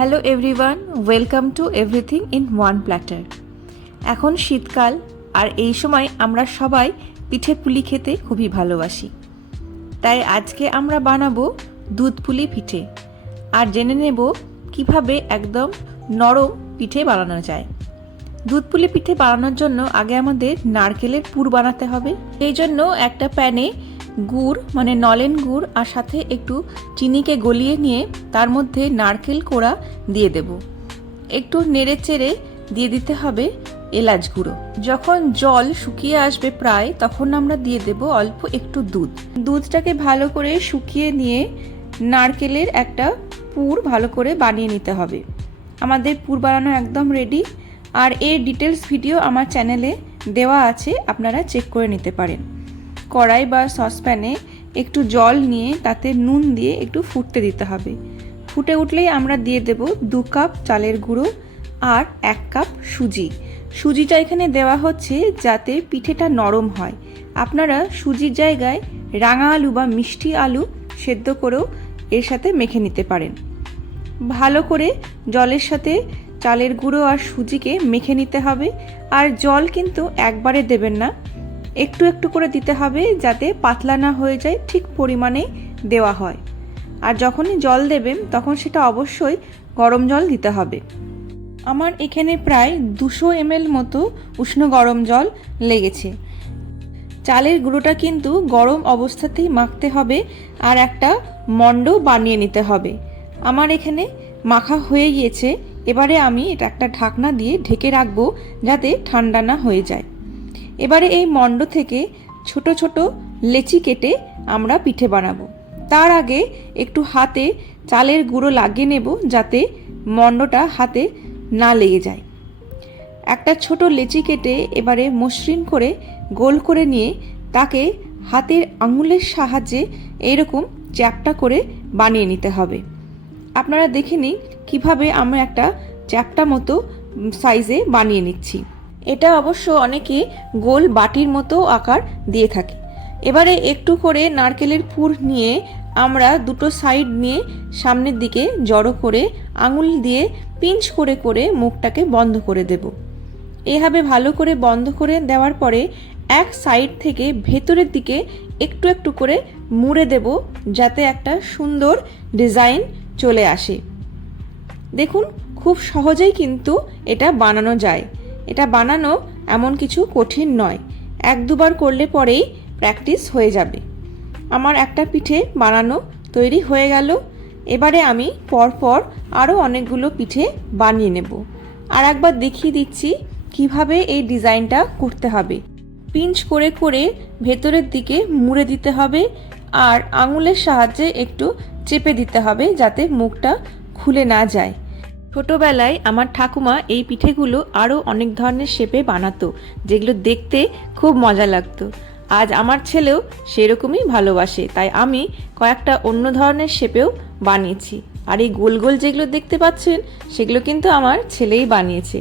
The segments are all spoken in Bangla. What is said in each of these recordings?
Hello everyone, welcome to everything in one platter. এখন শীতকাল, আর এই সময় আমরা সবাই পিঠে পুলি খেতে খুবই ভালোবাসি। তাই আজকে আমরা বানাবো দুধ পুলি পিঠে, আর জেনে নেব কিভাবে একদম নরম পিঠে বানানো যায়। দুধ পুলি পিঠে বানানোর জন্য আগে আমাদের নারকেলের পুর বানাতে হবে। এই জন্য একটা প্যানে গুড় মানে নলেন গুড় আর সাথে একটু চিনিকে গলিয়ে নিয়ে তার মধ্যে নারকেল কোড়া দিয়ে দেব। একটু নেড়ে চেড়ে দিয়ে দিতে হবে এলাচ গুঁড়ো। যখন জল শুকিয়ে আসবে প্রায়, তখন আমরা দিয়ে দেব অল্প একটু দুধ। দুধটাকে ভালো করে শুকিয়ে নিয়ে নারকেলের একটা পুর ভালো করে বানিয়ে নিতে হবে। আমাদের পুর বানানো একদম রেডি, আর এর ডিটেলস ভিডিও আমার চ্যানেলে দেওয়া আছে, আপনারা চেক করে নিতে পারেন। কড়াই বা সসপ্যানে একটু জল নিয়ে তাতে নুন দিয়ে একটু ফুটতে দিতে হবে। ফুটে উঠলেই আমরা দিয়ে দেব 2 কাপ চালের গুঁড়ো আর 1 কাপ সুজি। সুজিটা এখানে দেওয়া হচ্ছে যাতে পিঠেটা নরম হয়। আপনারা সুজির জায়গায় রাঙা আলু বা মিষ্টি আলু সেদ্ধ করেও এর সাথে মেখে নিতে পারেন। ভালো করে জলের সাথে চালের গুঁড়ো আর সুজিকে মেখে নিতে হবে। আর জল কিন্তু একবারে দেবেন না, একটু একটু করে দিতে হবে যাতে পাতলা না হয়ে যায়, ঠিক পরিমাণে দেওয়া হয়। আর যখনই জল দেবেন তখন সেটা অবশ্যই গরম জল দিতে হবে। আমার এখানে প্রায় 200 ml মতো উষ্ণ গরম জল লেগেছে। চালের গুঁড়োটা কিন্তু গরম অবস্থাতেই মাখতে হবে আর একটা মণ্ড বানিয়ে নিতে হবে। আমার এখানে মাখা হয়ে গিয়েছে। এবারে আমি এটা একটা ঢাকনা দিয়ে ঢেকে রাখবো যাতে ঠান্ডা না হয়ে যায়। এবারে এই মণ্ড থেকে ছোট ছোট লেচি কেটে আমরা পিঠে বানাবো। তার আগে একটু হাতে চালের গুঁড়ো লাগিয়ে নেব যাতে মণ্ডটা হাতে না লেগে যায়। একটা ছোট লেচি কেটে এবারে মসৃণ করে গোল করে নিয়ে তাকে হাতের আঙুলের সাহায্যে এইরকম চ্যাপ্টা করে বানিয়ে নিতে হবে। আপনারা দেখে নিন কীভাবে আমি একটা চ্যাপ্টা মতো সাইজে বানিয়ে নিচ্ছি। এটা অবশ্য অনেকে গোল বাটির মতো আকার দিয়ে থাকে। এবারে একটু করে নারকেলের পুর নিয়ে আমরা দুটো সাইড নিয়ে সামনের দিকে জড়ো করে আঙুল দিয়ে পিঞ্চ করে করে মুখটাকে বন্ধ করে দেব। এভাবে ভালো করে বন্ধ করে দেওয়ার পরে এক সাইড থেকে ভেতরের দিকে একটু একটু করে মুড়ে দেব যাতে একটা সুন্দর ডিজাইন চলে আসে। দেখুন, খুব সহজেই কিন্তু এটা বানানো যায়। এটা বানানো এমন কিছু কঠিন নয়, 1-2 বার করলে পরেই প্র্যাকটিস হয়ে যাবে। আমার একটা পিঠে বানানো তৈরি হয়ে গেল। এবারে আমি পরপর আরও অনেকগুলো পিঠে বানিয়ে নেব। আর একবার দেখিয়ে দিচ্ছি কিভাবে এই ডিজাইনটা করতে হবে। পিঞ্চ করে করে ভেতরের দিকে মুড়ে দিতে হবে আর আঙুলের সাহায্যে একটু চেপে দিতে হবে যাতে মুখটা খুলে না যায়। ছোটোবেলায় আমার ঠাকুমা এই পিঠেগুলো আরও অনেক ধরনের শেপে বানাতো, যেগুলো দেখতে খুব মজা লাগতো। আজ আমার ছেলেও সেরকমই ভালোবাসে, তাই আমি কয়েকটা অন্য ধরনের শেপেও বানিয়েছি। আর এই গোল গোল যেগুলো দেখতে পাচ্ছেন সেগুলো কিন্তু আমার ছেলেই বানিয়েছে।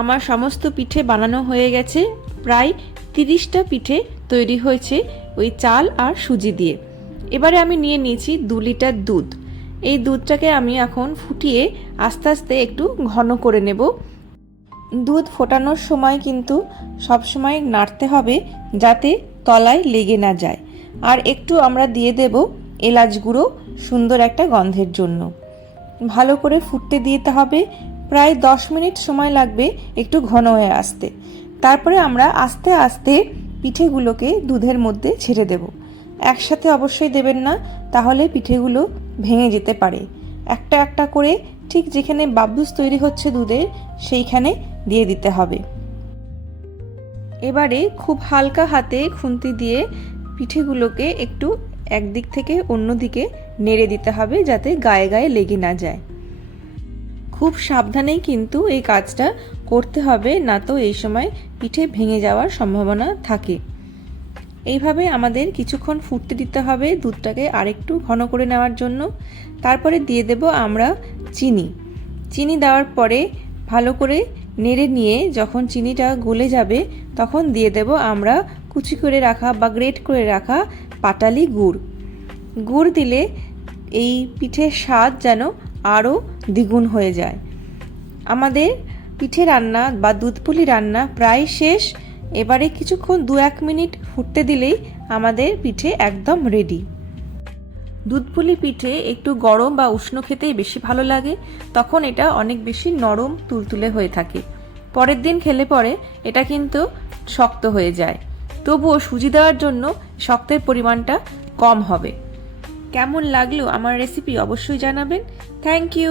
আমার সমস্ত পিঠে বানানো হয়ে গেছে। প্রায় 30টা পিঠে তৈরি হয়েছে ওই চাল আর সুজি দিয়ে। এবারে আমি নিয়ে নিয়েছি 2 লিটার দুধ। এই দুধটাকে আমি এখন ফুটিয়ে আস্তে আস্তে একটু ঘন করে নেব। দুধ ফোটানোর সময় কিন্তু সবসময় নাড়তে হবে যাতে তলায় লেগে না যায়। আর একটু আমরা দিয়ে দেব এলাচ গুঁড়ো সুন্দর একটা গন্ধের জন্য। ভালো করে ফুটতে দিতে হবে। প্রায় 10 মিনিট সময় লাগবে একটু ঘন হয়ে আসতে। তারপরে আমরা আস্তে আস্তে পিঠেগুলোকে দুধের মধ্যে ছেড়ে দেব। একসাথে অবশ্যই দেবেন না, তাহলে পিঠেগুলো ভেঙে যেতে পারে। একটা একটা করে ঠিক যেখানে বাবলুস তৈরি হচ্ছে দুধের, সেইখানে দিয়ে দিতে হবে। এবারে খুব হালকা হাতে খুন্তি দিয়ে পিঠেগুলোকে একটু একদিক থেকে অন্য দিকে নেড়ে দিতে হবে যাতে গায়ে গায়ে লেগে না যায়। খুব সাবধানেই কিন্তু এই কাজটা করতে হবে, না তো এই সময় পিঠে ভেঙে যাওয়ার সম্ভাবনা থাকে। এইভাবে আমাদের কিছুক্ষণ ফুটতে দিতে হবে দুধটাকে আরেকটু ঘন করে নেওয়ার জন্য। তারপরে দিয়ে দেব আমরা চিনি। চিনি দেওয়ার পরে ভালো করে নেড়ে নিয়ে যখন চিনিটা গলে যাবে তখন দিয়ে দেব আমরা কুচি করে রাখা বা গ্রেট করে রাখা পাটালি গুড়। গুড় দিলে এই পিঠের স্বাদ যেন আরও দ্বিগুণ হয়ে যায়। আমাদের পিঠে রান্না বা দুধ পুলি রান্না প্রায় শেষ। এবারে কিছুক্ষণ 2-1 মিনিট ফুটতে দিলেই আমাদের পিঠে একদম রেডি। দুধ পুলি পিঠে একটু গরম বা উষ্ণ খেতেই বেশি ভালো লাগে, তখন এটা অনেক বেশি নরম তুলতুলে হয়ে থাকে। পরের দিন খেলে পরে এটা কিন্তু শক্ত হয়ে যায়, তবুও সুজি দেওয়ার জন্য শক্তের পরিমাণটা কম হবে। কেমন লাগলো আমার রেসিপি অবশ্যই জানাবেন। Thank you.